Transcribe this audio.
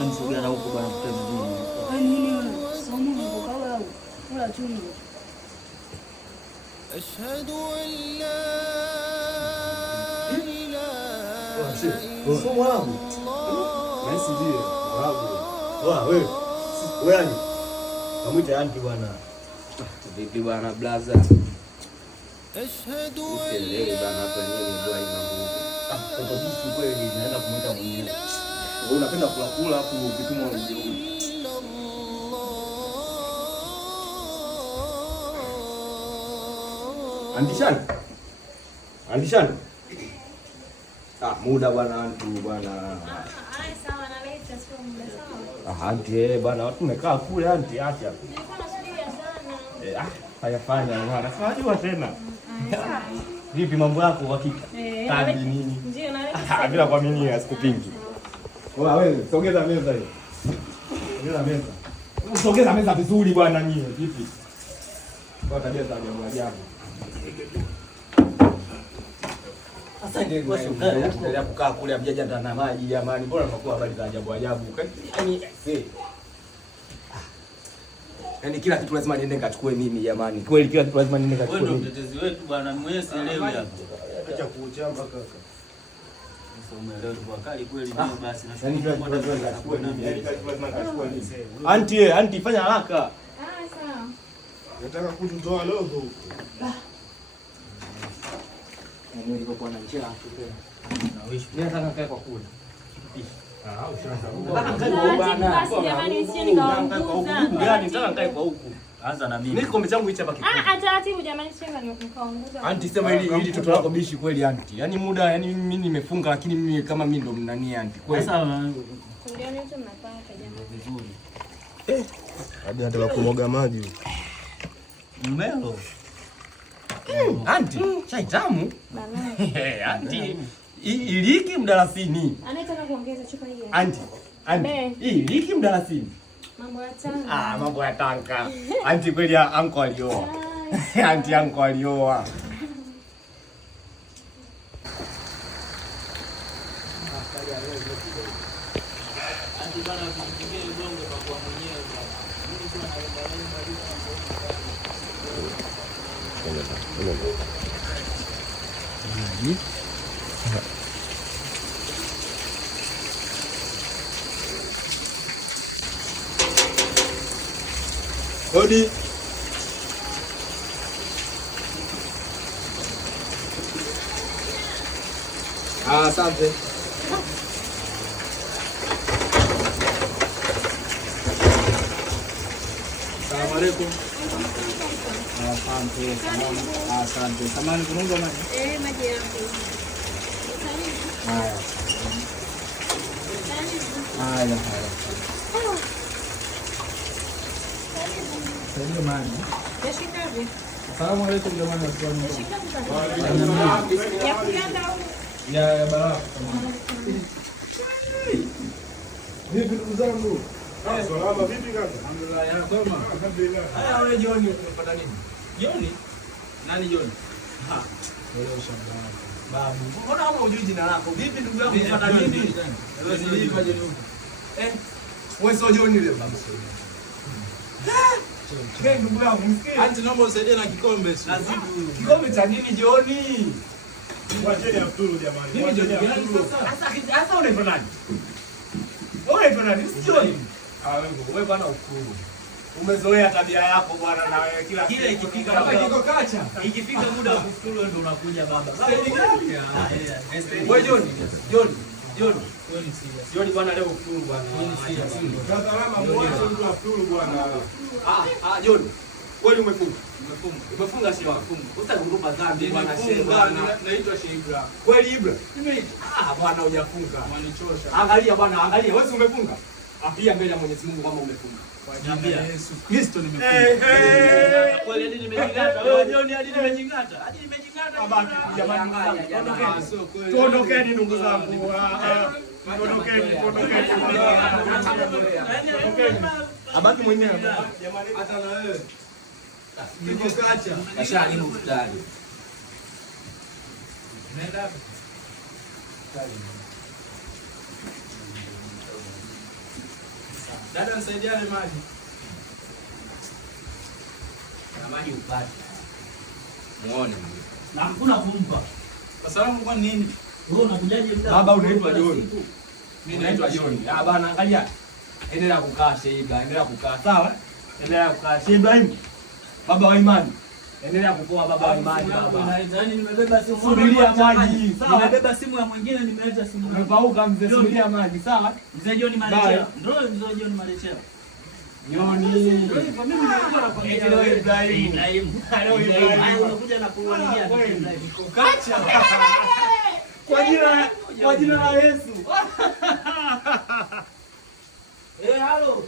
Ansogea huko bwana mtazini. Nini somo Mungu kawa kula chungu. Ashhadu an la ilaha illallah. Somo wangu. Nasi ndio wangu. Wewe yani. Kamwita anti bwana. Vipi bwana blaza? Ashhadu an la ilaha illallah. Toto bisu kweli naenda kumwita mwenyewe. Wewe unapenda kula hapo ukituma unajua. Andishan. Muda bwana antu bwana. Sawa naleta sio muda sawa. Anti bwana watu tumekaa kule anti acha. Nilikuwa nasubiria sana. Hayafanya bwana. Unajua tena. Vipi mambo yako hakika? Kazi nini? Ndio naleta. Bila kuaminia sikupingi. Wewe sogeza meza hiyo. Sogeza meza. Sogeza meza vizuri bwana nyie. Vipi? Kwa tabia za ajabu. Sasa ndio unaendelea kukaa kule mjaja ndani maji jamani. Mbona unakuwa habari za ajabu? Yaani kila kitu lazima niende nikachukue mimi jamani. Kweli kila kitu lazima niende nikachukue mimi. Wewe ndio mtetezi wetu bwana, mwenyewe sielewi hapo. Acha kuchamba kaka. Anti fanya haraka. Sawa. Nataka kutoa logo. Mimi niko kwa njia hapo tena. Na wish. Mimi nataka kae kwa kula. Anza na mimi. Mimi kikombe changu hichi hapa kikombe. Taratibu jamani, sema nikaongoza. Anti sema ili toto lako bishi kweli anti. Yaani muda mimi nimefunga lakini mimi kama mimi ndo mnani anti. Kweli. Sasa ndio mtu mnapata jamani. vizuri. Hadi nataka kumoga maji. Mmelo. Anti, chai tamu. Anti, iliki mdalasini. Anataka kuongeza chupa hii. Anti, iliki mdalasini. Mambo ya Tanga. Mambo ya Tanga. Anti kweli anko alioa. Anti anko alioa. Anti bana kupigia udongo kwa kwa mwenyewe bwana. Mimi tu Hodi. Asante. Assalamu alaikum. Asante. Samahani kununua maji? Maji yangu. Haya. Ndio maji. Yashikaje? Assalamu alaikum jamani watu. Ya kuganda au? Ya baraka. Vipi ndugu zangu? Salama vipi kaka? Alhamdulillah, yanasoma. Alhamdulillah. Haya wewe John unapata nini? John? Nani John? Wewe shamba. Babu. Mbona hapo hujui jina lako? Vipi ndugu yangu unapata nini? Wewe si lipa John huko. Wewe sio John yule babu. Kile ndugu yangu msikie. Anti naomba usaidie na kikombe tu. Kikombe cha nini John? Wacheni Abdul jamani. Mimi John gani sasa? Sasa unaitwa nani? Unaitwa nani? Sijui. Wewe bwana ukuru. Umezoea tabia yako bwana na wewe kila Kile ikifika kama muda kiko kacha. Ikifika muda wa kufuturu ndio unakuja baba. Wewe John bwana leo ukuru bwana. Salama mwache mtu Abdul bwana. John. Kweli umefunga? Umefunga si wangu. Utakurupa dhambi bwana shehe bwana. Naitwa Sheikh Ibra. Kweli Ibra? Bwana hujafunga. Wanichosha. Angalia bwana, angalia. Wewe umefunga? Apia mbele ya Mwenyezi Mungu kama umefunga. Kwa jina la Yesu Kristo nimefunga. kweli hadi nimejingata. Wewe John hadi nimejingata. Hadi nimejingata. Babaki jamani, tuondokeni ndugu zangu. Tuondokeni. Abaki mwenyewe. Jamani hata na wewe. Niko kacha. Kashalimu futari. Nenda. Dada nisaidiane maji. Na maji upate. Muone. Na hakuna kumpa. Salamu kwa nini? Wewe unakujaje mda? Baba unaitwa John. Mimi naitwa John. Ah bana angalia. Endelea kukaa Sheiba, endelea kukaa. Sawa? Endelea kukaa Sheiba hivi. Baba wa imani. Endelea kupoa baba wa imani baba. Yaani nimebeba simu. Subiria maji. Nimebeba simu ya mwingine nimeleta simu. Umepauka mzee, subiria maji, sawa? Mzee John Malechea. Ndio mzee John Malechea. Nyoni. Mimi nilikuwa nakwambia Ndio Ibrahim. Ibrahim. Ibrahim. Haya unakuja na kuwania Kukacha. Kwa jina la Yesu. halo.